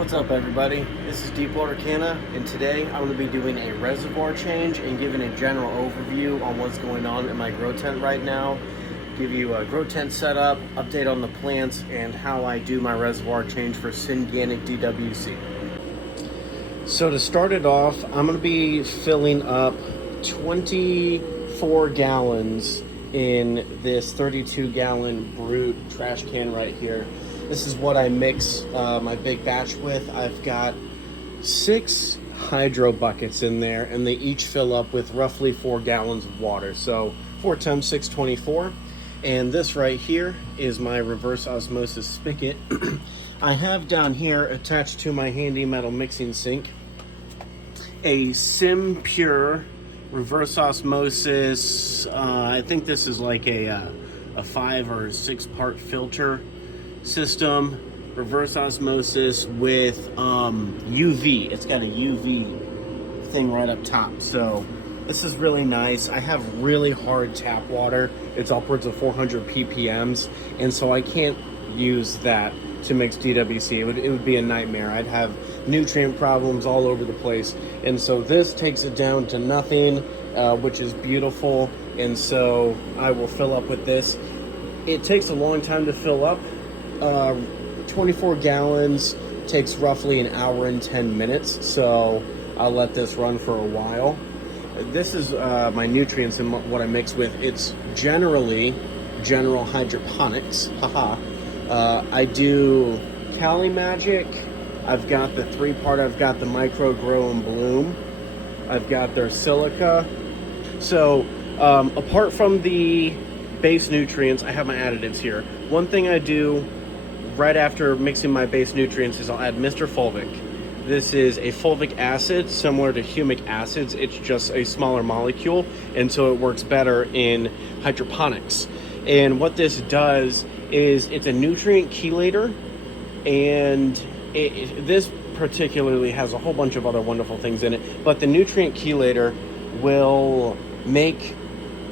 What's up, everybody? This is Deepwater Canna, and today I'm going to be doing a reservoir change and giving a general overview on what's going on in my grow tent right now. Give you a grow tent setup, update on the plants, and how I do my reservoir change for SYNGANIC DWC. So to start it off, I'm going to be filling up 24 gallons in this 32-gallon Brute trash can right here. This is what I mix my big batch with. I've got 6 hydro buckets in there, and they each fill up with roughly 4 gallons of water. So 4 times 6, 24. And this right here is my reverse osmosis spigot. I have down here, attached to my handy metal mixing sink, a Sim Pure reverse osmosis. I think this is like a 5 or 6 part filter system, reverse osmosis with UV. It's got a UV thing right up top, so this is really nice. I have really hard tap water. It's upwards of 400 ppms, and so I can't use that to mix DWC. It would be a nightmare. I'd have nutrient problems all over the place, and so this takes it down to nothing, which is beautiful. And so I will fill up with this. It takes a long time to fill up. 24 gallons takes roughly 1 hour and 10 minutes, so I'll let this run for a while. This is my nutrients and what I mix with. It's generally general hydroponics. Haha. I do Cali Magic. I've got the 3-part. I've got the Micro Grow and Bloom. I've got their silica. So apart from the base nutrients, I have my additives here. One thing I do right after mixing my base nutrients is I'll add Mr. Fulvic. This is a fulvic acid similar to humic acids. It's just a smaller molecule, and so it works better in hydroponics. And what this does is it's a nutrient chelator, and this particularly has a whole bunch of other wonderful things in it, but the nutrient chelator will make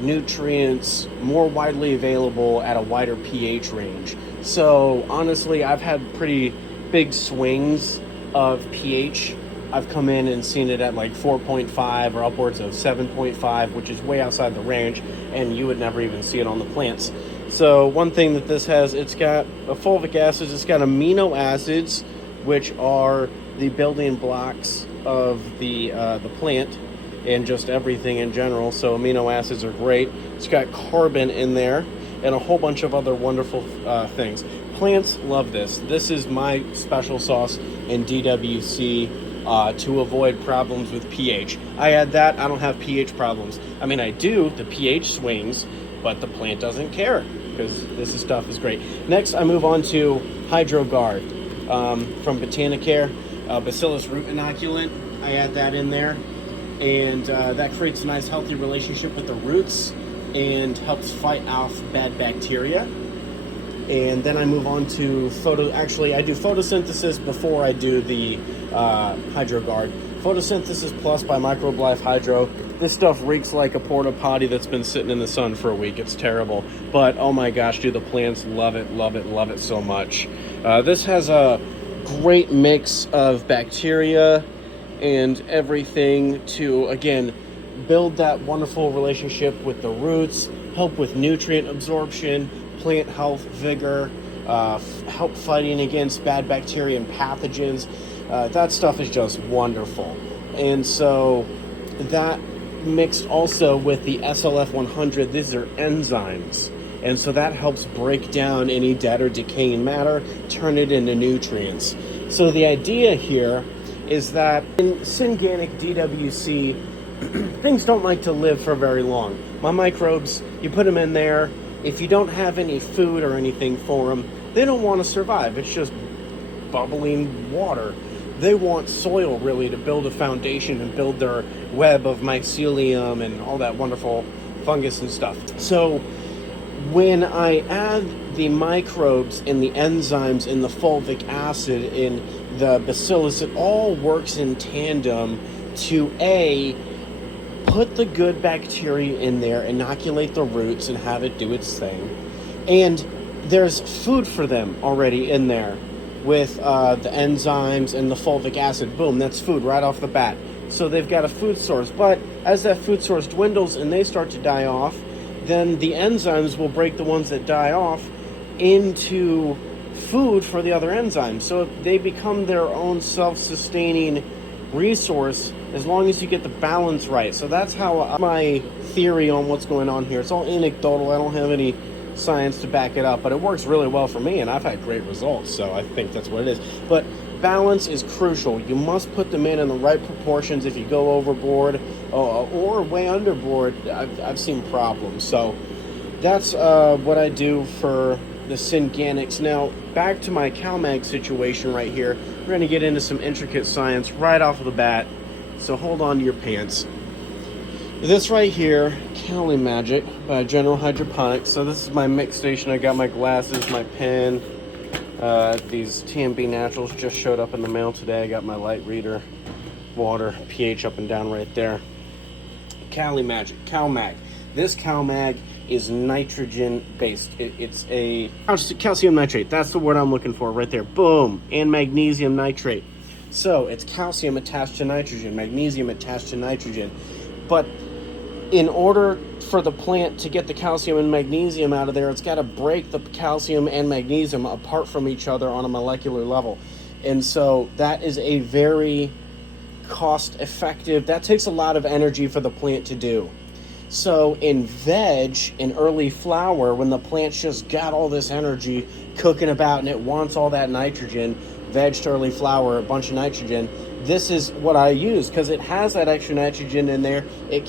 nutrients more widely available at a wider pH range. So honestly, I've had pretty big swings of pH. I've come in and seen it at like 4.5 or upwards of 7.5, which is way outside the range, and you would never even see it on the plants. So one thing that this has, it's got a fulvic acid, it's got amino acids, which are the building blocks of the plant and just everything in general. So amino acids are great. It's got carbon in there and a whole bunch of other wonderful things. Plants love this. This is my special sauce in DWC to avoid problems with pH. I add that, I don't have pH problems. I mean, I do, the pH swings, but the plant doesn't care because this stuff is great. Next, I move on to HydroGuard from Botanicare, Bacillus root inoculant. I add that in there, and that creates a nice healthy relationship with the roots and helps fight off bad bacteria. And then I move on to I do photosynthesis before I do the HydroGuard. Photosynthesis Plus by Microbe Life Hydro. This stuff reeks like a porta potty that's been sitting in the sun for a week. It's terrible, but oh my gosh, do the plants love it, love it, love it so much. This has a great mix of bacteria and everything to, again, build that wonderful relationship with the roots, help with nutrient absorption, plant health, vigor, help fighting against bad bacteria and pathogens. That stuff is just wonderful. And so that mixed also with the SLF 100, these are enzymes. And so that helps break down any dead or decaying matter, turn it into nutrients. So the idea here is that in SYNGANIC DWC, things don't like to live for very long. My microbes, you put them in there, if you don't have any food or anything for them, they don't want to survive. It's just bubbling water. They want soil really to build a foundation and build their web of mycelium and all that wonderful fungus and stuff. So when I add the microbes and the enzymes in the fulvic acid in the bacillus, it all works in tandem to put the good bacteria in there, inoculate the roots, and have it do its thing. And there's food for them already in there, with the enzymes and the fulvic acid. Boom, that's food right off the bat. So they've got a food source. But as that food source dwindles and they start to die off, then the enzymes will break the ones that die off into food for the other enzymes. So they become their own self-sustaining resource as long as you get the balance right. So that's how my theory on what's going on here. It's all anecdotal. I don't have any science to back it up, but it works really well for me and I've had great results. So I think that's what it is. But balance is crucial. You must put them in the right proportions. If you go overboard or way underboard, I've seen problems. So that's what I do for the Synganics. Now, back to my CalMag situation right here. We're going to get into some intricate science right off of the bat, so hold on to your pants. This right here, Cali Magic by General Hydroponics. So this is my mix station. I got my glasses, my pen. These TMB Naturals just showed up in the mail today. I got my light reader, water, pH up and down right there. Cali Magic, CalMag. This CalMag is nitrogen based. It's a calcium nitrate. That's the word I'm looking for right there. Boom. And magnesium nitrate. So it's calcium attached to nitrogen, magnesium attached to nitrogen. But in order for the plant to get the calcium and magnesium out of there, it's got to break the calcium and magnesium apart from each other on a molecular level. And so that is a very cost effective, that takes a lot of energy for the plant to do. So in veg, in early flower, when the plant's just got all this energy cooking about and it wants all that nitrogen, veg to early flower, a bunch of nitrogen, this is what I use because it has that extra nitrogen in there. It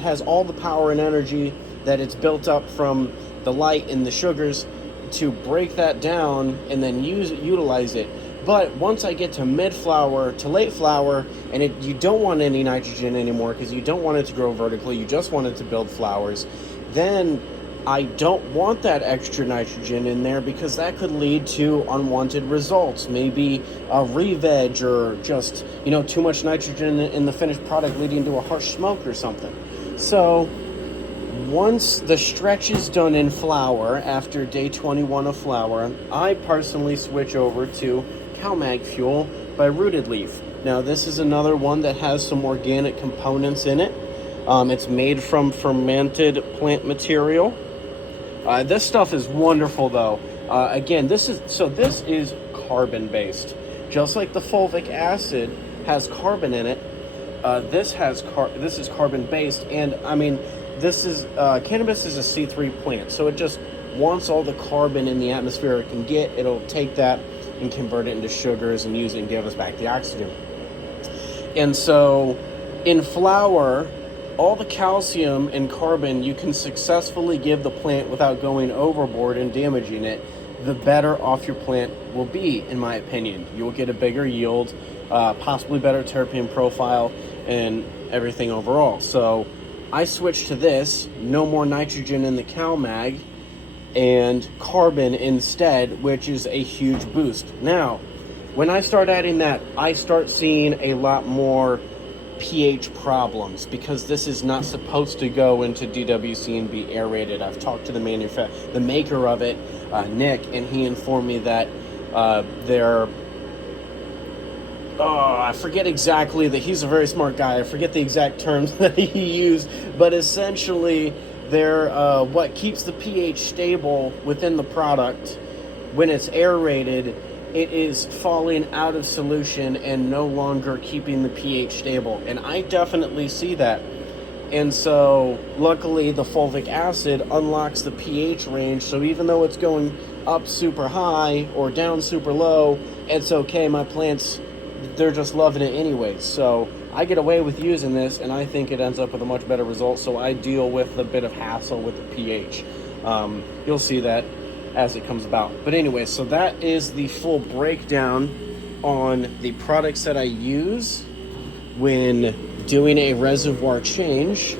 has all the power and energy that it's built up from the light and the sugars to break that down and then utilize it. But once I get to mid-flower to late flower, and you don't want any nitrogen anymore because you don't want it to grow vertically, you just want it to build flowers, then I don't want that extra nitrogen in there because that could lead to unwanted results. Maybe a re-veg or just, too much nitrogen in the finished product leading to a harsh smoke or something. So once the stretch is done in flower, after day 21 of flower, I personally switch over to CalMag Fuel by Rooted Leaf. Now this is another one that has some organic components in it. It's made from fermented plant material. This stuff is wonderful though. Again, this is carbon based. Just like the fulvic acid has carbon in it, this is carbon based, and I mean this is cannabis is a C3 plant, so it just wants all the carbon in the atmosphere it can get. It'll take that and convert it into sugars and use it and give us back the oxygen. And so in flower, all the calcium and carbon you can successfully give the plant without going overboard and damaging it, the better off your plant will be, in my opinion. You will get a bigger yield, possibly better terpene profile, and everything overall. So I switched to this, no more nitrogen in the CalMag, and carbon instead, which is a huge boost. Now, when I start adding that, I start seeing a lot more pH problems because this is not supposed to go into DWC and be aerated. I've talked to the maker of it, Nick, and he informed me that I forget exactly that he's a very smart guy. I forget the exact terms that he used, but essentially they're what keeps the pH stable within the product. When it's aerated, it is falling out of solution and no longer keeping the pH stable. And I definitely see that. And so luckily the fulvic acid unlocks the pH range. So even though it's going up super high or down super low, it's okay. My plants, they're just loving it anyway. So I get away with using this, and I think it ends up with a much better result. So I deal with a bit of hassle with the pH. You'll see that as it comes about. But anyway, so that is the full breakdown on the products that I use when doing a reservoir change.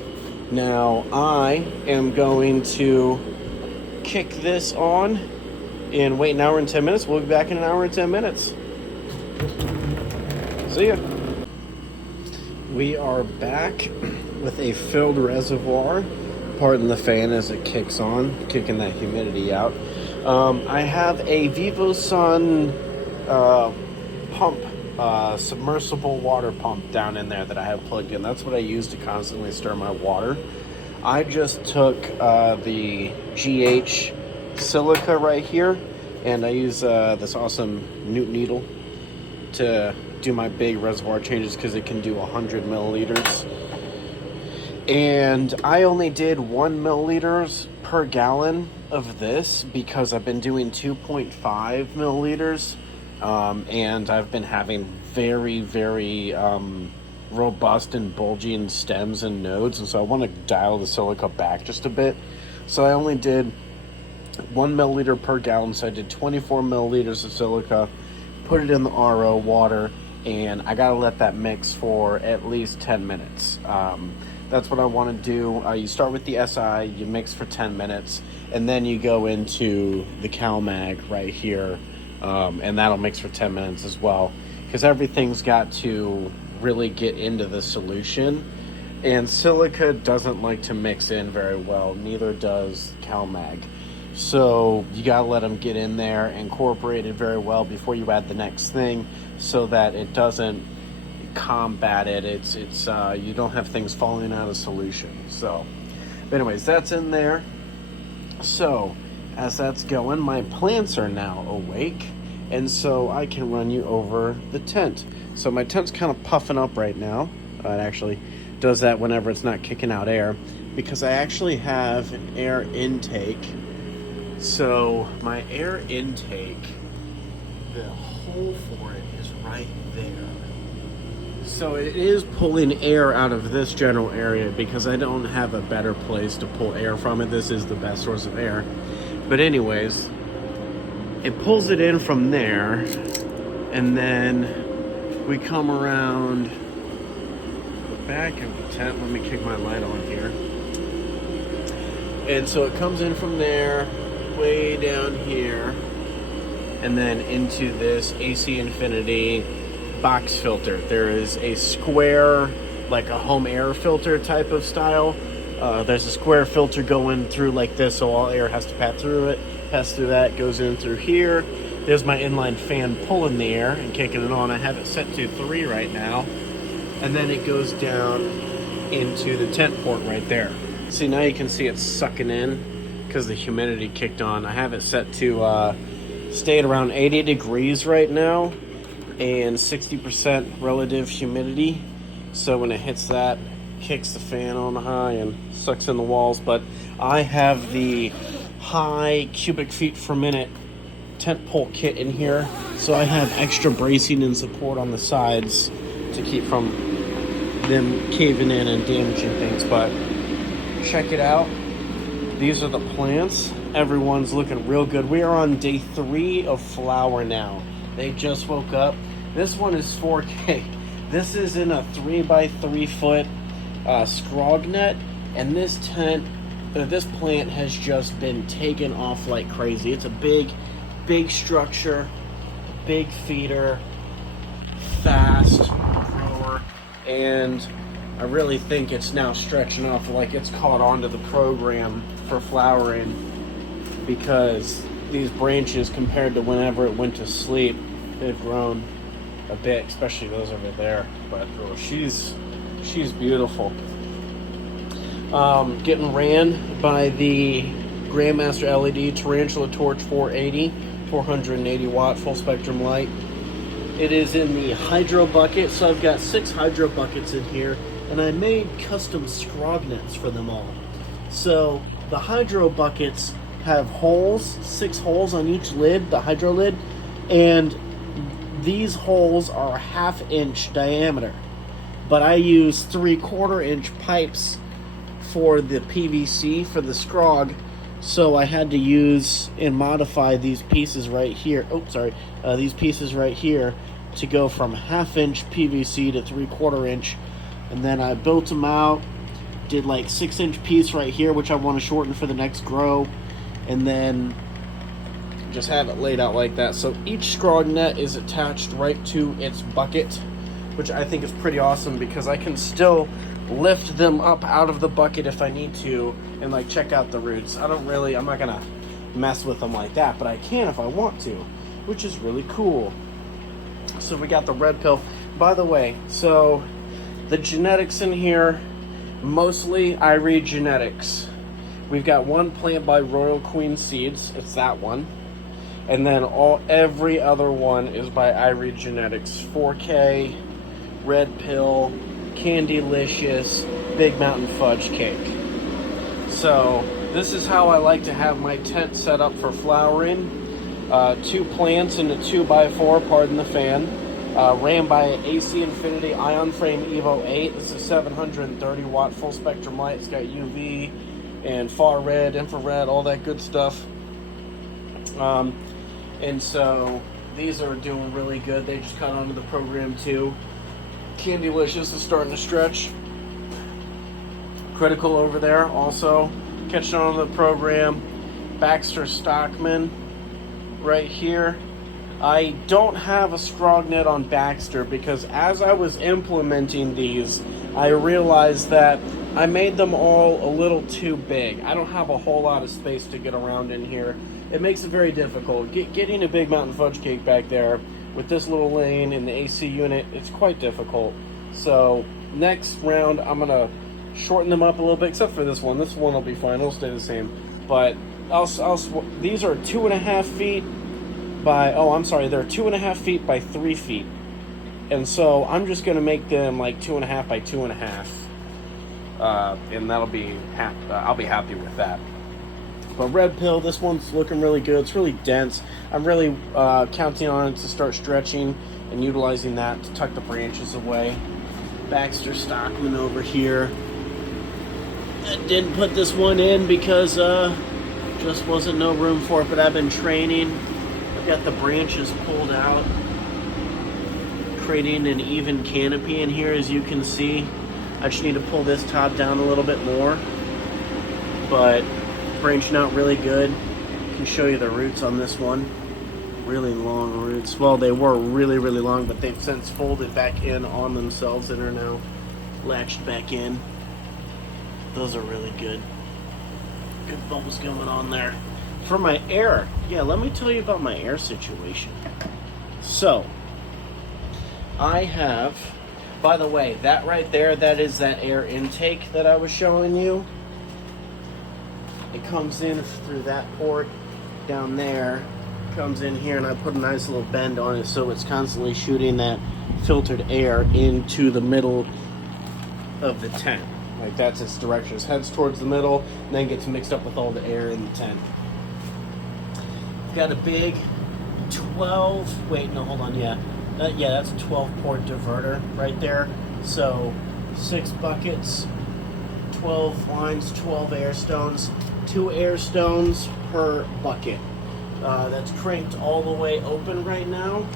Now I am going to kick this on and wait an hour and 10 minutes. We'll be back in an hour and 10 minutes. See ya. We are back with a filled reservoir. Pardon the fan as it kicks on, kicking that humidity out. I have a VivoSun pump, submersible water pump down in there that I have plugged in. That's what I use to constantly stir my water. I just took the GH silica right here, and I use this awesome Newton needle to do my big reservoir changes because it can do 100 milliliters. And I only did 1 milliliters per gallon of this because I've been doing 2.5 milliliters, and I've been having very, very robust and bulging stems and nodes, and so I want to dial the silica back just a bit. So I only did 1 milliliter per gallon, so I did 24 milliliters of silica, put it in the RO water, and I gotta let that mix for at least 10 minutes. That's what I want to do. You start with the SI, you mix for 10 minutes, and then you go into the CalMag right here, and that'll mix for 10 minutes as well, because everything's got to really get into the solution, and silica doesn't like to mix in very well, neither does CalMag. So you gotta let them get in there, incorporate it very well before you add the next thing, so that it doesn't combat it. It's you don't have things falling out of solution. So but anyways, that's in there. So as that's going, my plants are now awake, and so I can run you over the tent. So my tent's kind of puffing up right now. It actually does that whenever it's not kicking out air, because I actually have an air intake. So my air intake, the hole for it is right there. So it is pulling air out of this general area because I don't have a better place to pull air from it. This is the best source of air. But anyways, it pulls it in from there, and then we come around the back of the tent. Let me kick my light on here. And so it comes in from there, way down here, and then into this AC Infinity box filter. There is a square, like a home air filter type of style. There's a square filter going through like this, so all air has to pass through it. Pass through that, goes in through here. There's my inline fan pulling the air and kicking it on. I have it set to 3 right now, and then it goes down into the tent port right there. See, now you can see it's sucking in because the humidity kicked on. I have it set to stay at around 80 degrees right now, and 60% relative humidity. So when it hits that, kicks the fan on high and sucks in the walls. But I have the high cubic feet per minute tent pole kit in here, so I have extra bracing and support on the sides to keep from them caving in and damaging things. But check it out. These are the plants. Everyone's looking real good. We are on day 3 of flower now. They just woke up. This one is 4K. This is in a 3x3 foot SCROG net, and this plant has just been taken off like crazy. It's a big structure, big feeder, fast grower, and I really think it's now stretching off, like it's caught on to the program for flowering, because these branches, compared to whenever it went to sleep, they've grown a bit, especially those over there. But oh, she's beautiful. Getting ran by the Grandmaster LED Tarantula Torch 480, 480 watt full spectrum light. It is in the hydro bucket, so I've got 6 hydro buckets in here, and I made custom SCROG nets for them all. So the hydro buckets have holes, 6 holes on each lid, the hydro lid, and these holes are 1/2 inch diameter, but I use 3/4 inch pipes for the PVC for the SCROG, so I had to use and modify these pieces right here. These pieces right here to go from 1/2 inch PVC to 3/4 inch, and then I built them out. Did like 6 inch piece right here, which I want to shorten for the next grow, and then just have it laid out like that. So each SCROG net is attached right to its bucket, which I think is pretty awesome because I can still lift them up out of the bucket if I need to and like check out the roots. I'm not gonna mess with them like that, but I can if I want to, which is really cool. So we got the red pill. By the way, so the genetics in here, mostly I read genetics. We've got one plant by Royal Queen Seeds. It's that one. And then every other one is by I Read Genetics. 4K, Red Pill, Candylicious, Big Mountain Fudge Cake. So this is how I like to have my tent set up for flowering. 2 plants in a 2x4, pardon the fan. Ran by AC Infinity Ion Frame Evo 8. This is 730 watt full spectrum light. It's got UV and far red, infrared, all that good stuff. And so these are doing really good. They just caught onto the program too. Candylicious is starting to stretch. Critical over there also catching on to the program. Baxter Stockman right here. I don't have a SCROG net on Baxter because as I was implementing these, I realized that I made them all a little too big. I don't have a whole lot of space to get around in here. It makes it very difficult. Getting a Big Mountain Fudge Cake back there with this little lane and the AC unit, it's quite difficult. So next round, I'm gonna shorten them up a little bit, except for this one. This one will be fine. It'll stay the same. But these are 2.5 feet by, oh, I'm sorry, they're 2.5 feet by 3 feet. And so I'm just gonna make them like 2.5 by 2.5. And that'll be I'll be happy with that. But red pill, this one's looking really good. It's really dense. I'm really counting on it to start stretching and utilizing that to tuck the branches away. Baxter Stockman over here. I didn't put this one in because just wasn't no room for it, but I've been training. I've got the branches pulled out, creating an even canopy in here, as you can see. I just need to pull this top down a little bit more, but branching out really good. I can show you the roots on this one. Really long roots. Well, they were really, really long, but they've since folded back in on themselves and are now latched back in. Those are really good. Good bubbles going on there. For my air, yeah, let me tell you about my air situation. So, I have, by the way, that right there, that is that air intake that I was showing you. It comes in through that port down there, comes in here, and I put a nice little bend on it so it's constantly shooting that filtered air into the middle of the tent. Like that's its direction. It heads towards the middle and then gets mixed up with all the air in the tent. Got a big 12, wait, no, hold on, yeah, that's a 12 port diverter right there. So 6 buckets, 12 lines, 12 air stones, 2 air stones per bucket. That's cranked all the way open right now.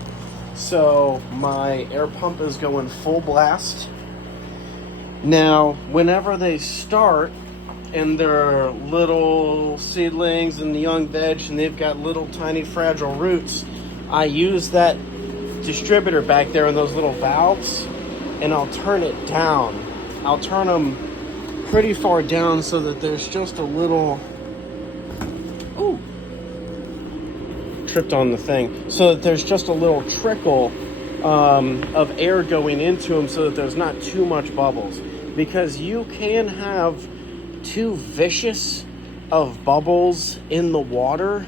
So my air pump is going full blast. Now, whenever they start and they're little seedlings and the young veg and they've got little tiny fragile roots, I use that distributor back there and those little valves and I'll turn it down. I'll turn them pretty far down so that there's just a little, ooh, tripped on the thing, so that there's just a little trickle of air going into them so that there's not too much bubbles. Because you can have too vicious of bubbles in the water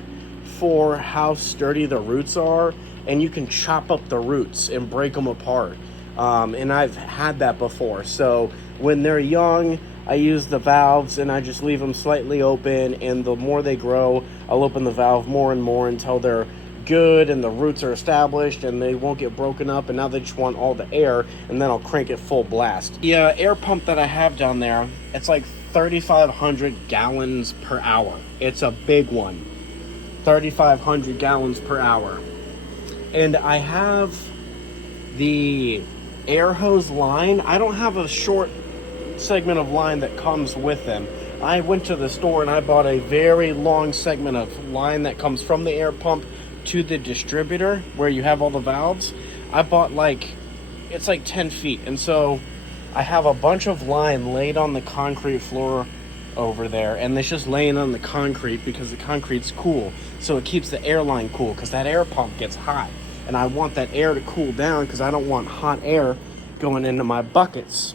for how sturdy the roots are, and you can chop up the roots and break them apart. And I've had that before. So when they're young, I use the valves and I just leave them slightly open, and the more they grow, I'll open the valve more and more until they're good and the roots are established and they won't get broken up, and now they just want all the air, and then I'll crank it full blast. The air pump that I have down there, it's like 3,500 gallons per hour. It's a big one. 3,500 gallons per hour. And I have the air hose line. I don't have a short segment of line that comes with them. I went to the store and I bought a very long segment of line that comes from the air pump to the distributor where you have all the valves. I bought it's like 10 feet. And so I have a bunch of line laid on the concrete floor over there, and it's just laying on the concrete because the concrete's cool. So it keeps the airline cool because that air pump gets hot. and I want that air to cool down because I don't want hot air going into my buckets.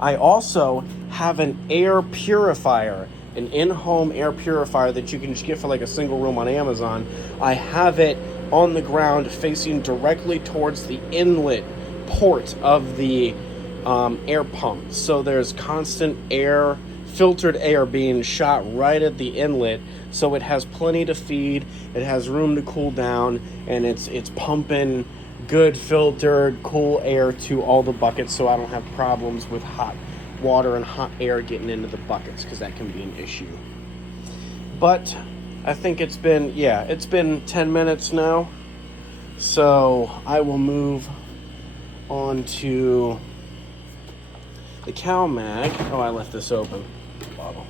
I also have an air purifier, an in-home air purifier that you can just get for like a single room on Amazon. I have it on the ground facing directly towards the inlet port of the air pump. So there's constant air, filtered air being shot right at the inlet, so it has plenty to feed, it has room to cool down, and it's pumping good filtered cool air to all the buckets, so I don't have problems with hot water and hot air getting into the buckets, because that can be an issue. But I think it's been 10 minutes now, so I will move on to the CalMag. Oh, I left this open. Bottle.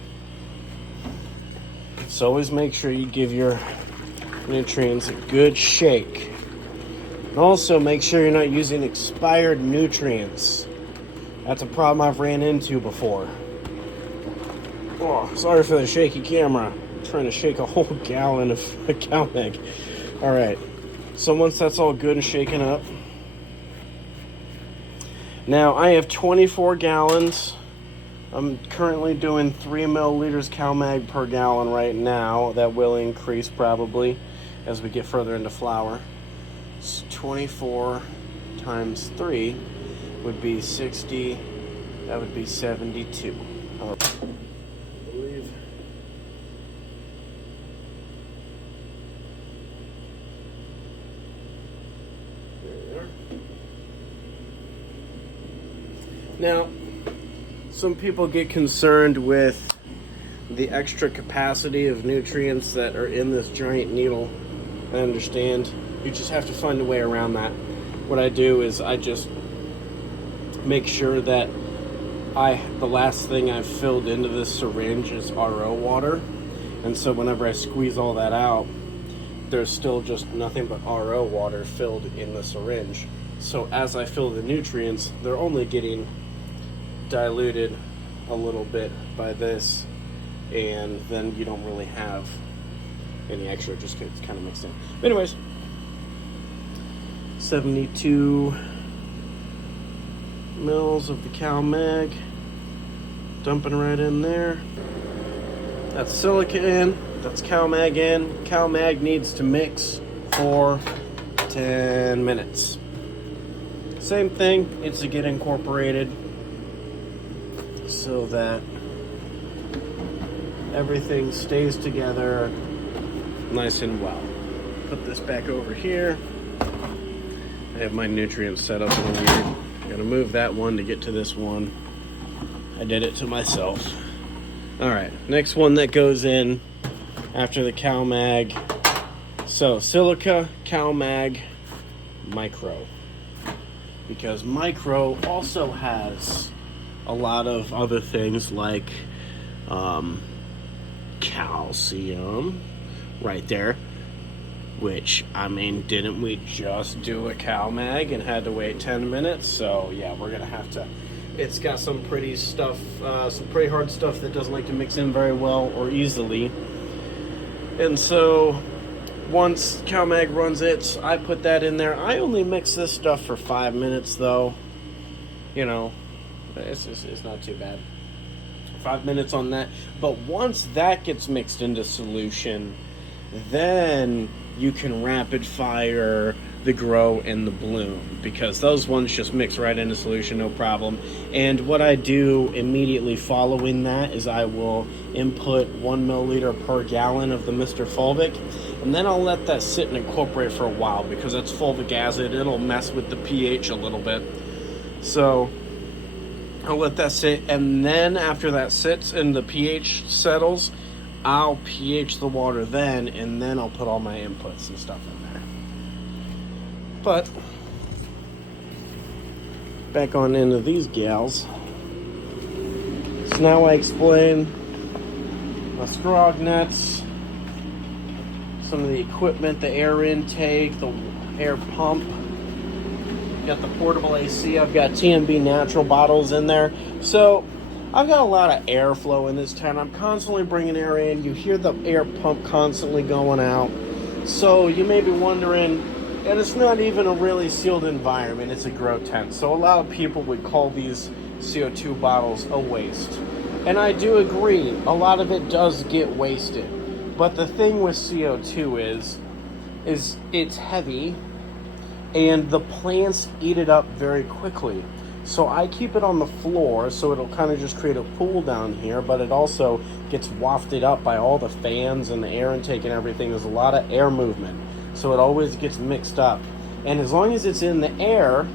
So always make sure you give your nutrients a good shake. And also make sure you're not using expired nutrients. That's a problem I've ran into before. Oh, sorry for the shaky camera. I'm trying to shake a whole gallon of CalMag. All right. So once that's all good and shaken up, now I have 24 gallons. I'm currently doing 3 milliliters CalMag per gallon right now. That will increase probably as we get further into flower. So 24 times 3 would be 60. That would be 72. I believe. There we are. Now, some people get concerned with the extra capacity of nutrients that are in this giant needle. I understand. You just have to find a way around that. What I do is I just make sure that the last thing I've filled into this syringe is RO water. And so whenever I squeeze all that out, there's still just nothing but RO water filled in the syringe. So as I fill the nutrients, they're only getting diluted a little bit by this, and then you don't really have any extra, just gets kind of mixed in. But anyways, 72 mils of the CalMag, dumping right in there. That's silica in, that's CalMag in. CalMag needs to mix for 10 minutes. Same thing, needs to get incorporated so that everything stays together nice and well. Put this back over here. I have my nutrients set up a little weird. Gotta move that one to get to this one. I did it to myself. Alright, next one that goes in after the CalMag. So, silica, CalMag, micro. Because micro also has a lot of other things like calcium right there, which, I mean, didn't we just do a CalMag and had to wait 10 minutes? So yeah, we're gonna have to. It's got some pretty hard stuff that doesn't like to mix in very well or easily. And so once CalMag runs it, I put that in there. I only mix this stuff for 5 minutes though. You know, it's not too bad. 5 minutes on that. But once that gets mixed into solution, then you can rapid fire the grow and the bloom, because those ones just mix right into solution, no problem. And what I do immediately following that is I will input 1 milliliter per gallon of the Mr. Fulvic, and then I'll let that sit and incorporate for a while, because that's fulvic acid. It'll mess with the pH a little bit. So I'll let that sit, and then after that sits and the pH settles, I'll pH the water then, and then I'll put all my inputs and stuff in there. But back on into these gals. So now I explain my SCROG nets, some of the equipment, the air intake, the air pump. Got the portable AC. I've got TMB natural bottles in there. So I've got a lot of airflow in this tent. I'm constantly bringing air in. You hear the air pump constantly going out. So you may be wondering, And it's not even a really sealed environment, it's a grow tent. So a lot of people would call these CO2 bottles a waste. And I do agree, a lot of it does get wasted. But the thing with CO2 is it's heavy and the plants eat it up very quickly. So I keep it on the floor so it'll kind of just create a pool down here, but it also gets wafted up by all the fans and the air intake and everything. There's a lot of air movement. So it always gets mixed up. And as long as it's in the air,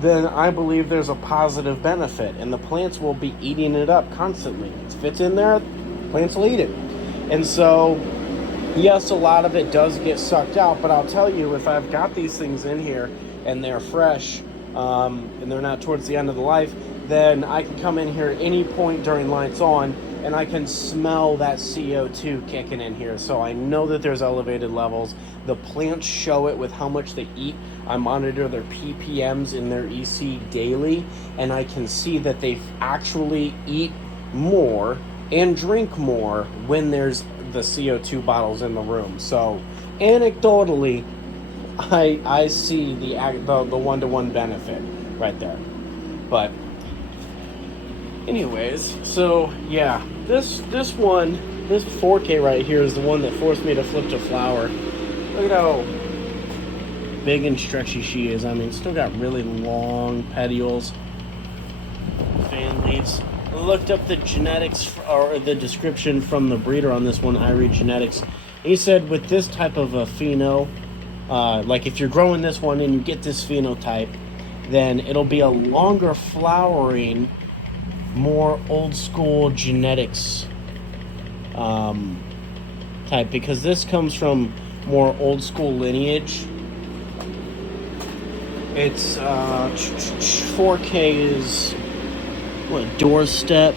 then I believe there's a positive benefit. And the plants will be eating it up constantly. If it's in there, plants will eat it. And so, yes, a lot of it does get sucked out. But I'll tell you, if I've got these things in here and they're fresh, and they're not towards the end of the life, then I can come in here at any point during lights on and I can smell that CO2 kicking in here. So I know that there's elevated levels. The plants show it with how much they eat. I monitor their ppms in their EC daily, and I can see that they actually eat more and drink more when there's the CO2 bottles in the room. So anecdotally, I see the one-to-one benefit right there. But anyways, so yeah, this 4K right here is the one that forced me to flip to flower. Look at how big and stretchy she is. I mean, still got really long petioles, fan leaves. I looked up the genetics or the description from the breeder on this one, Irie Genetics. He said with this type of a pheno, like if you're growing this one and you get this phenotype, then it'll be a longer flowering, more old school genetics type, because this comes from more old school lineage. It's 4K is what, doorstep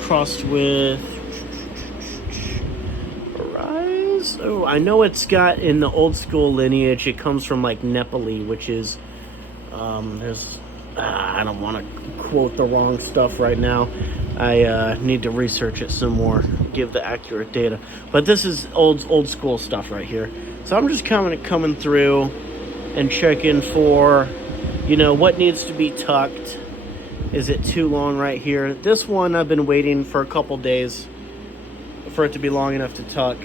crossed with rise. Oh, I know it's got in the old school lineage. It comes from like Nepali, which is I don't want to quote the wrong stuff right now. I need to research it some more, give the accurate data. But this is old school stuff right here. So I'm just coming through and checking for, you know, what needs to be tucked. Is it too long right here? This one I've been waiting for a couple days for it to be long enough to tuck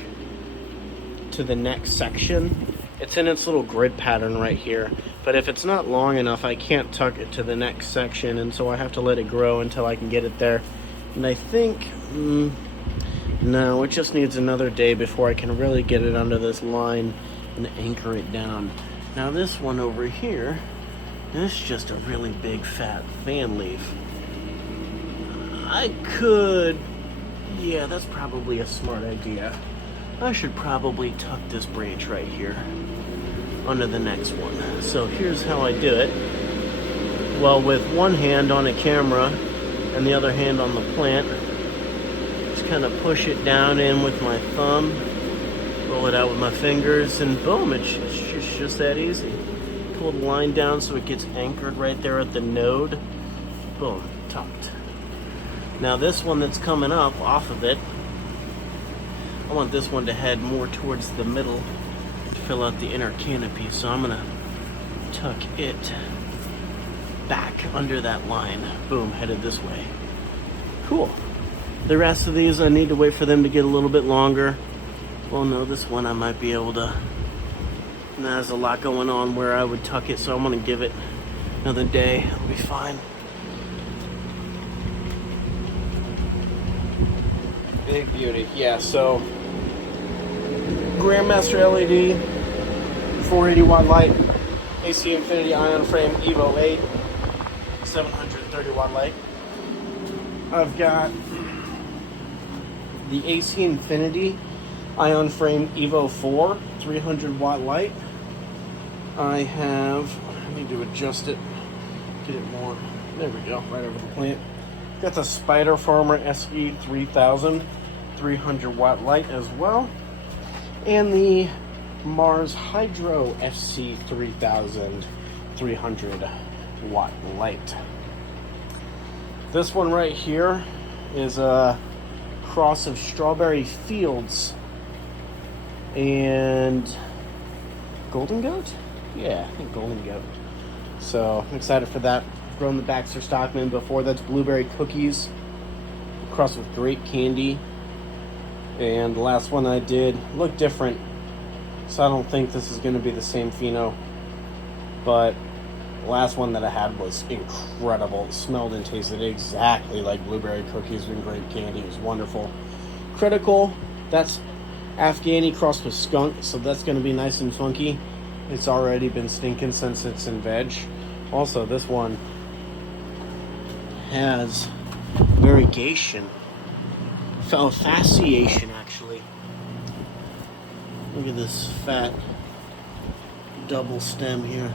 to the next section. It's in its little grid pattern right here. But if it's not long enough, I can't tuck it to the next section, and so I have to let it grow until I can get it there. And I think, no, it just needs another day before I can really get it under this line and anchor it down. Now this one over here, this is just a really big fat fan leaf. I could, yeah, that's probably a smart idea. I should probably tuck this branch right here under the next one. So here's how I do it. Well, with one hand on a camera and the other hand on the plant, just kind of push it down in with my thumb, roll it out with my fingers, and boom, it's just that easy. Pull the line down so it gets anchored right there at the node. Boom, tucked. Now this one that's coming up off of it, I want this one to head more towards the middle to fill out the inner canopy, so I'm gonna tuck it back under that line. Boom, headed this way. Cool. The rest of these, I need to wait for them to get a little bit longer. Well, no, this one I might be able to. And there's a lot going on where I would tuck it, so I'm gonna give it another day. It'll be fine. Big beauty. Yeah, so Grandmaster LED, 480 watt light, AC Infinity Ion Frame Evo 8, 730 watt light. I've got the AC Infinity Ion Frame Evo 4, 300 watt light. I need to adjust it, get it more, there we go, right over the plant. Got the Spider Farmer SE 3000, 300 watt light as well. And the Mars Hydro FC 3000, 300 watt light. This one right here is a cross of Strawberry Fields and Golden Goat? Yeah, I think Golden Goat. So I'm excited for that. Grown the Baxter Stockman before. That's blueberry cookies crossed with grape candy. And the last one I did looked different, so I don't think this is going to be the same pheno. But the last one that I had was incredible. It smelled and tasted exactly like blueberry cookies and grape candy. It was wonderful. Critical, that's Afghani crossed with skunk, so that's going to be nice and funky. It's already been stinking since it's in veg. Also, this one has variegation. Fasciation, actually. Look at this fat double stem here.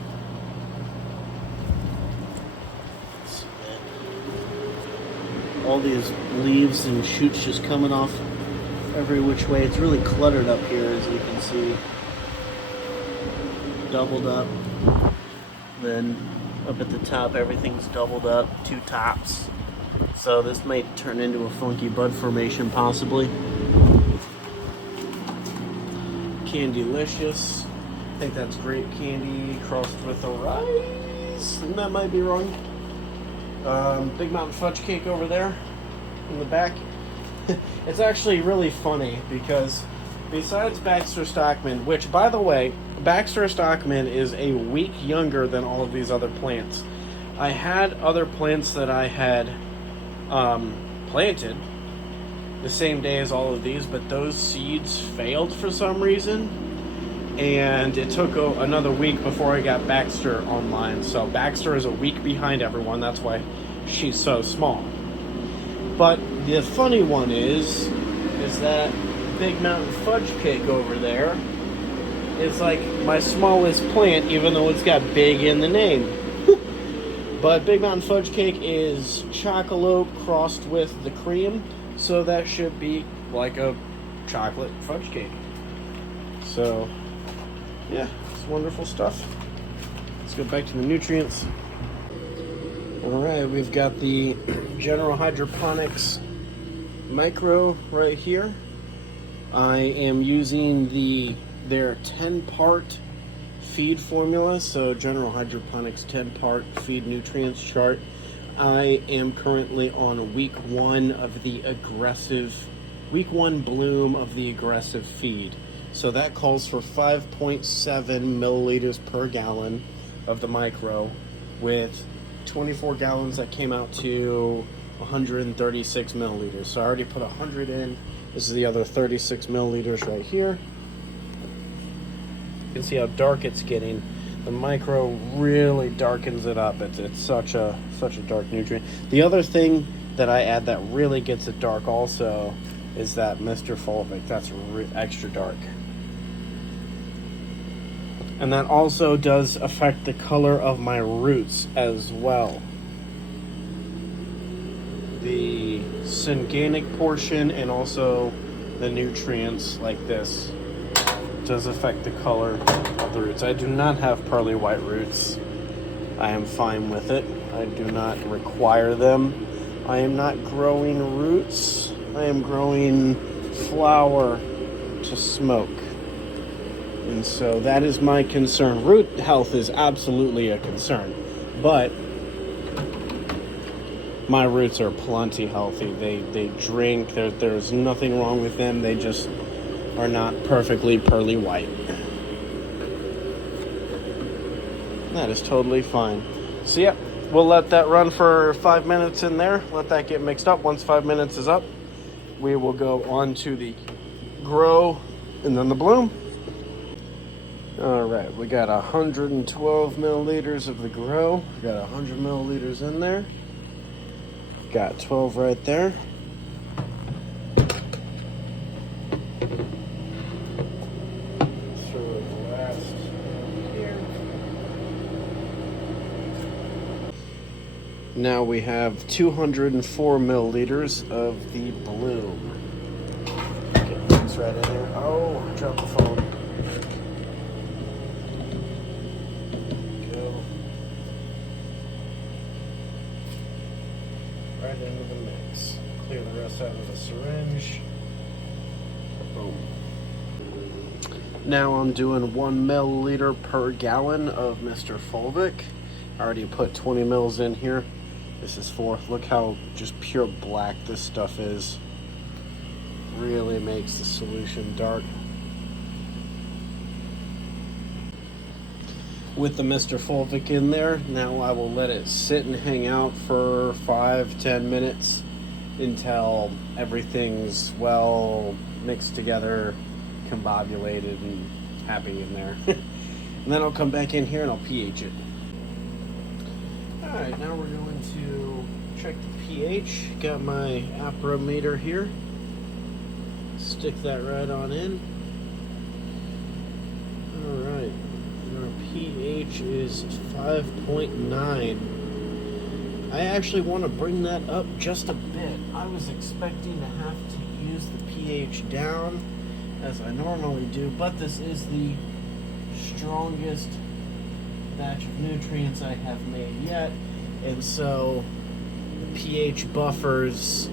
See that? All these leaves and shoots just coming off every which way. It's really cluttered up here, as you can see. Doubled up. Then up at the top, everything's doubled up. Two tops. So this might turn into a funky bud formation, possibly. Candylicious. I think that's grape candy crossed with a rice. That might be wrong. Big Mountain Fudge Cake over there in the back. It's actually really funny because besides Baxter Stockman, which, by the way, Baxter Stockman is a week younger than all of these other plants. I had other plants that I had planted the same day as all of these, but those seeds failed for some reason, and it took another week before I got Baxter online. So Baxter is a week behind everyone. That's why she's so small. But the funny one is that Big Mountain Fudge Cake over there is like my smallest plant, even though it's got big in the name. But Big Mountain Fudge Cake is chocolate crossed with the cream, so that should be like a chocolate fudge cake. So, yeah, it's wonderful stuff. Let's go back to the nutrients. Alright, we've got the General Hydroponics Micro right here. I am using their 10-part feed formula, so General Hydroponics 10-part feed nutrients chart. I am currently on week one bloom of the aggressive feed. So that calls for 5.7 milliliters per gallon of the micro, with 24 gallons that came out to 136 milliliters. So I already put 100 in. This is the other 36 milliliters right here. You can see how dark it's getting. The micro really darkens it up. It's such a dark nutrient. The other thing that I add that really gets it dark also is that Mr. Fulvic. That's extra dark. And that also does affect the color of my roots as well. The SYNGANIC portion and also the nutrients like this does affect the color of the roots. I do not have pearly white roots. I am fine with it. I do not require them. I am not growing roots. I am growing flower to smoke. And so that is my concern. Root health is absolutely a concern, but my roots are plenty healthy. They drink. There's nothing wrong with them. They just are not perfectly pearly white. That is totally fine. So yeah, we'll let that run for 5 minutes in there. Let that get mixed up. Once 5 minutes is up, we will go on to the grow and then the bloom. All right, we got 112 milliliters of the grow. We got 100 milliliters in there. Got 12 right there. Throw the last here. Now we have 204 milliliters of the bloom. Get this right in there. Oh, I dropped the phone. Right into the mix. Clear the rest out with a syringe. Boom. Now I'm doing 1 milliliter per gallon of Mr. Fulvic. I already put 20 mils in here. This is 4. Look how just pure black this stuff is. Really makes the solution dark. With the Mr. Fulvic in there, now I will let it sit and hang out for 5-10 minutes until everything's well mixed together, combobulated and happy in there. And then I'll come back in here and I'll pH it. Alright, now we're going to check the pH. Got my aprometer here. Stick that right on in. Alright, our pH is 5.9. I actually want to bring that up just a bit. I was expecting to have to use the pH down as I normally do, but this is the strongest batch of nutrients I have made yet, and so the pH buffers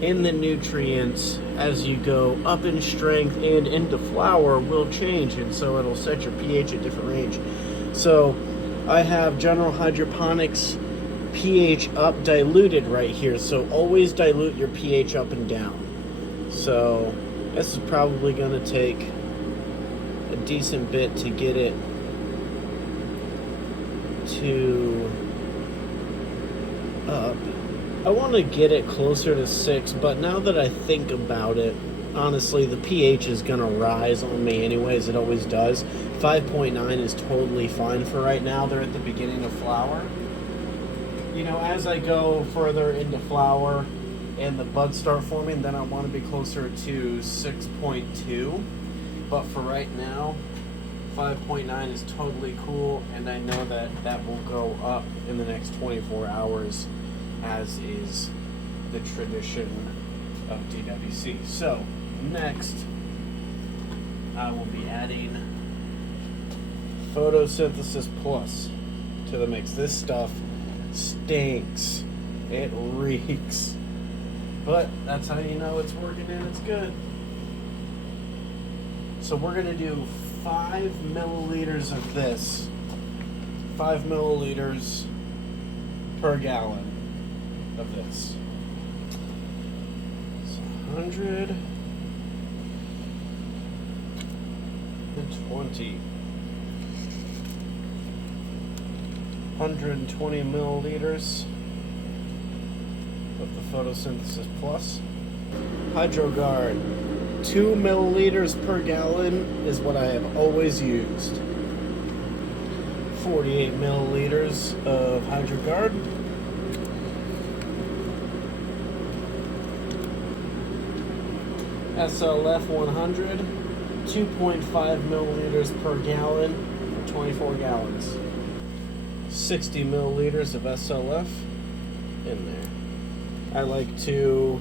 in the nutrients as you go up in strength and into flower will change, and so it'll set your pH at different range. So I have General Hydroponics pH up diluted right here, so always dilute your pH up and down. So this is probably going to take a decent bit to get it to up. I want to get it closer to 6, but now that I think about it, honestly, the pH is going to rise on me anyways. It always does. 5.9 is totally fine for right now. They're at the beginning of flower. You know, as I go further into flower and the buds start forming, then I want to be closer to 6.2. But for right now, 5.9 is totally cool, and I know that that will go up in the next 24 hours, as is the tradition of DWC. So next, I will be adding Photosynthesis Plus to the mix. This stuff stinks. It reeks. But that's how you know it's working and it's good. So we're going to do 5 milliliters of this. 5 milliliters per gallon of this. So 120. 120 milliliters of the Photosynthesis Plus. HydroGuard, 2 milliliters per gallon is what I have always used. 48 milliliters of HydroGuard. SLF 100, 2.5 milliliters per gallon for 24 gallons. 60 milliliters of SLF in there. I like to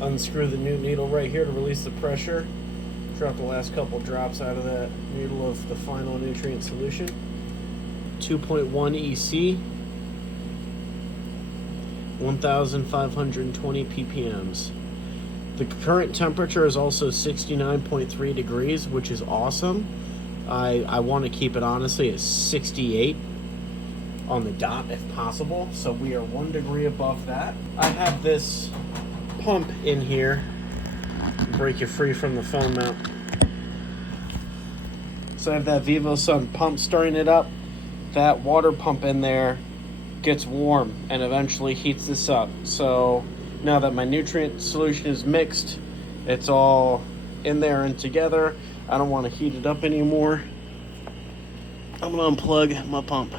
unscrew the new needle right here to release the pressure. Drop the last couple drops out of that needle of the final nutrient solution. 2.1 EC, 1,520 ppms. The current temperature is also 69.3 degrees, which is awesome. I want to keep it honestly at 68 on the dot if possible, so we are 1 degree above that. I have this pump in here, break you free from the phone mount. So I have that VivoSun pump stirring it up. That water pump in there gets warm and eventually heats this up. So now that my nutrient solution is mixed, it's all in there and together, I don't want to heat it up anymore. I'm going to unplug my pump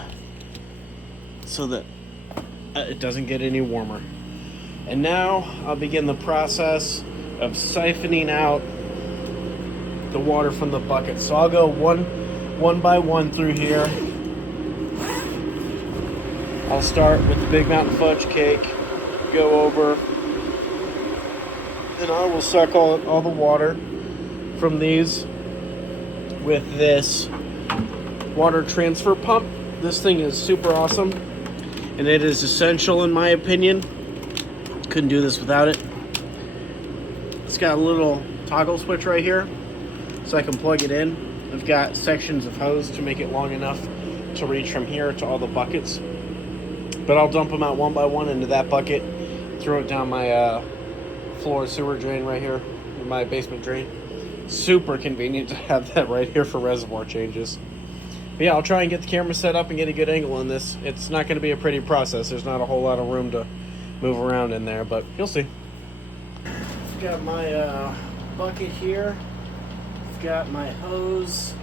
so that it doesn't get any warmer. And now I'll begin the process of siphoning out the water from the bucket. So I'll go one by one through here. I'll start with the Big Mountain Fudge Cake, go over, and I will suck all the water from these with this water transfer pump. This thing is super awesome, and it is essential in my opinion. Couldn't do this without it. It's got a little toggle switch right here, so I can plug it in. I've got sections of hose to make it long enough to reach from here to all the buckets. But I'll dump them out one by one into that bucket, throw it down my floor sewer drain right here, my basement drain. Super convenient to have that right here for reservoir changes. But yeah, I'll try and get the camera set up and get a good angle on this. It's not going to be a pretty process. There's not a whole lot of room to move around in there, but you'll see. I've got my bucket here. I've got my hose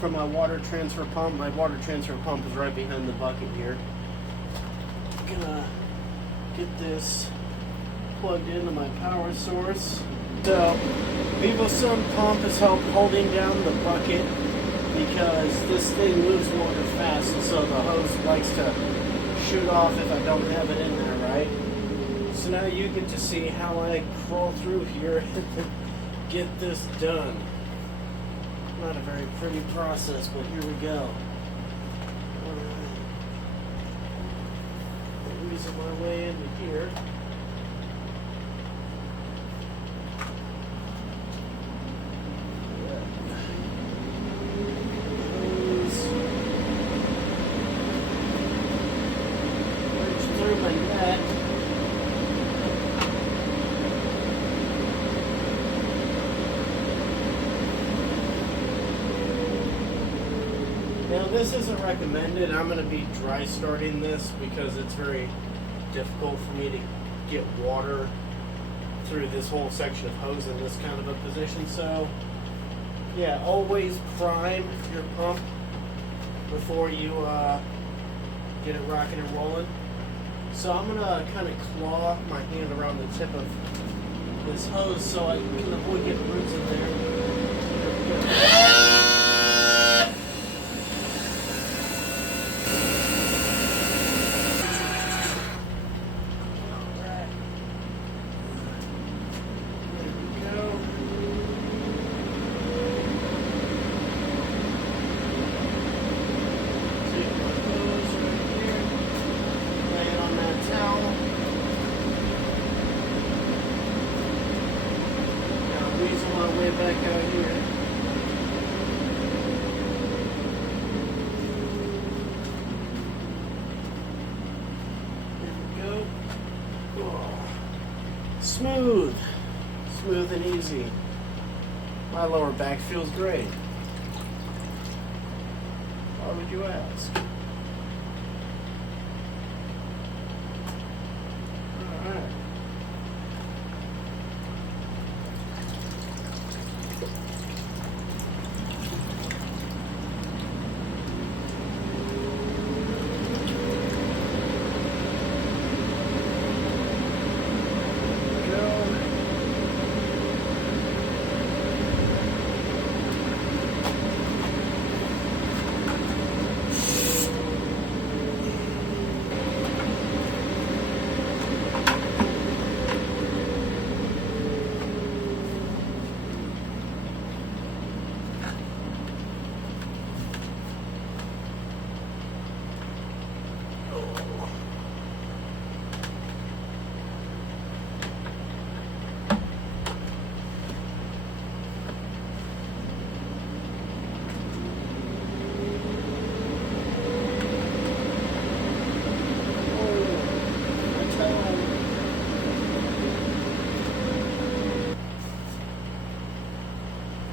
from my water transfer pump. My water transfer pump is right behind the bucket here. I'm gonna get this plugged into my power source. So, VivoSun pump is holding down the bucket because this thing moves water fast, and so the hose likes to shoot off if I don't have it in there, right? So now you get to see how I crawl through here and get this done. Not a very pretty process, but here we go. Alright. Weasel my way into here. Now this isn't recommended. I'm going to be dry starting this because it's very difficult for me to get water through this whole section of hose in this kind of a position. So yeah, always prime your pump before you get it rocking and rolling. So I'm going to kind of claw my hand around the tip of this hose so I can avoid getting roots in there. Back out here. There we go. Oh. Smooth and easy. My lower back feels great. Why would you ask? All right.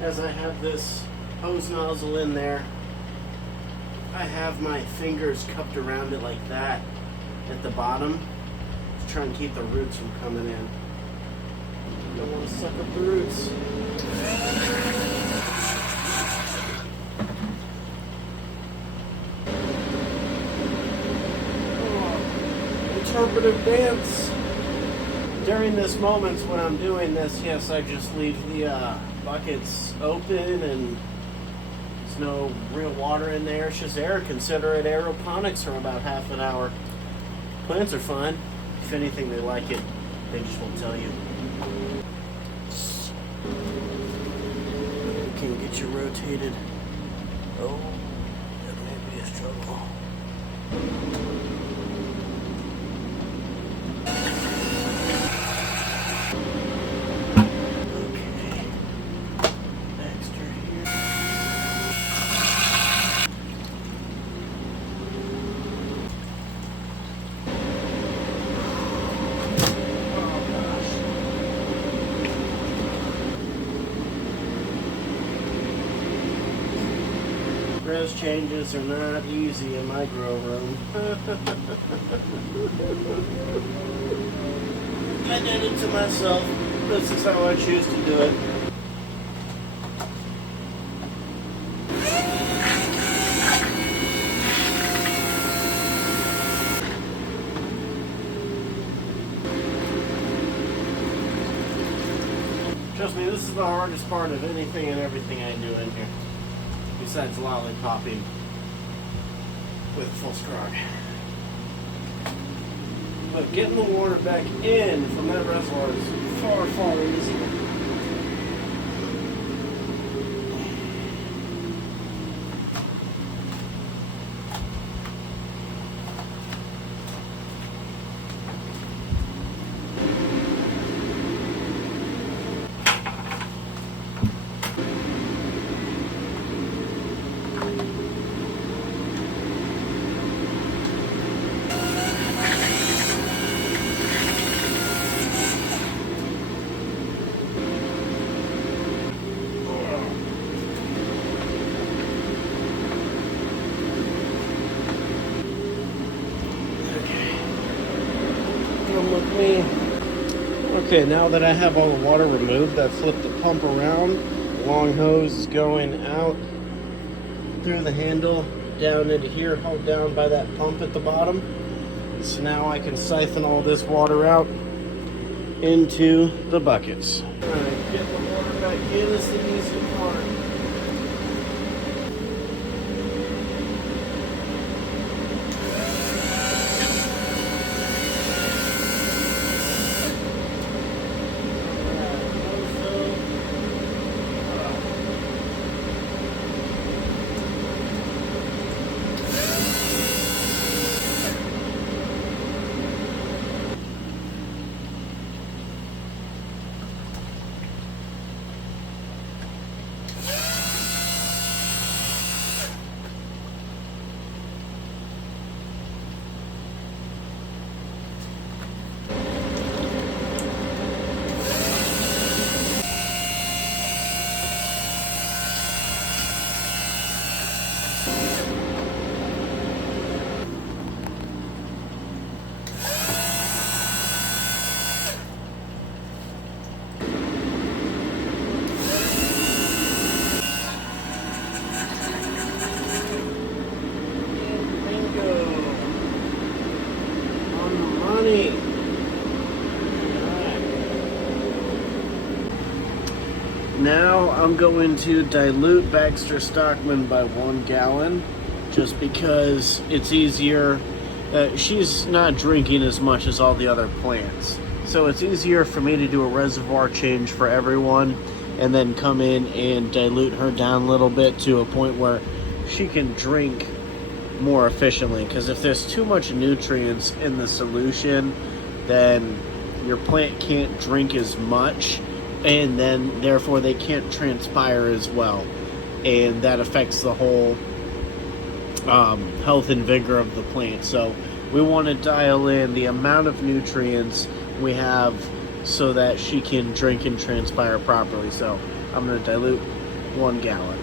As I have this hose nozzle in there, I have my fingers cupped around it like that at the bottom to try and keep the roots from coming in. Don't want to suck up the roots. Oh, interpretive dance. During this moment when I'm doing this, yes, I just leave the buckets open and there's no real water in there. It's just air. Consider it aeroponics for about half an hour. Plants are fine. If anything, they like it. They just won't tell you. Can get you rotated. Oh, that may be a struggle. Okay. Extra here. res changes are not easy in my grow room. I did it to myself. This is how I choose to do it. Trust me, this is the hardest part of anything and everything I do in here. Besides lollipopping with full SCROG. But getting the water back in from that reservoir is far, far easier. With me. Okay, now that I have all the water removed, I flipped the pump around. The long hose is going out through the handle down into here, held down by that pump at the bottom. So now I can siphon all this water out into the buckets. Alright, get the water back in is the easy part. Now I'm going to dilute Baxter Stockman by 1 gallon just because it's easier. She's not drinking as much as all the other plants. So it's easier for me to do a reservoir change for everyone and then come in and dilute her down a little bit to a point where she can drink more efficiently. Because if there's too much nutrients in the solution, then your plant can't drink as much, and then therefore they can't transpire as well, and that affects the whole health and vigor of the plant. So we want to dial in the amount of nutrients we have so that she can drink and transpire properly. So I'm going to dilute 1 gallon.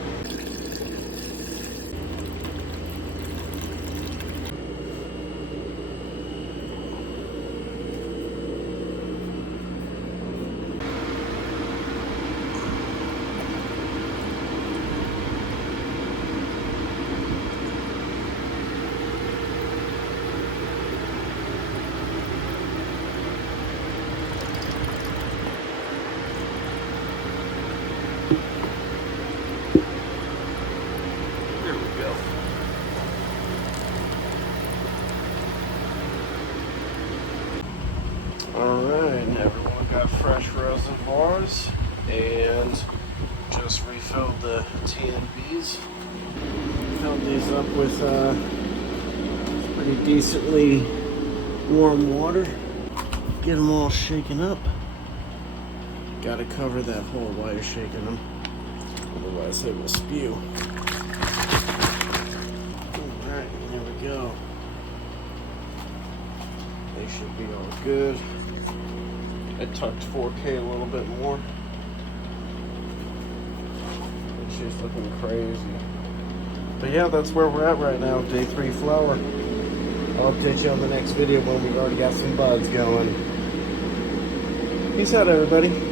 Alright, everyone got fresh reservoirs and just refilled the TNBs. Filled these up with pretty decently warm water. Get them all shaken up. Gotta cover that hole while you're shaking them, otherwise they will spew. Alright, there we go. They should be all good. I tucked 4K a little bit more. And she's looking crazy. But yeah, that's where we're at right now, day 3 flower. I'll update you on the next video when we've already got some buds going. Peace out, everybody.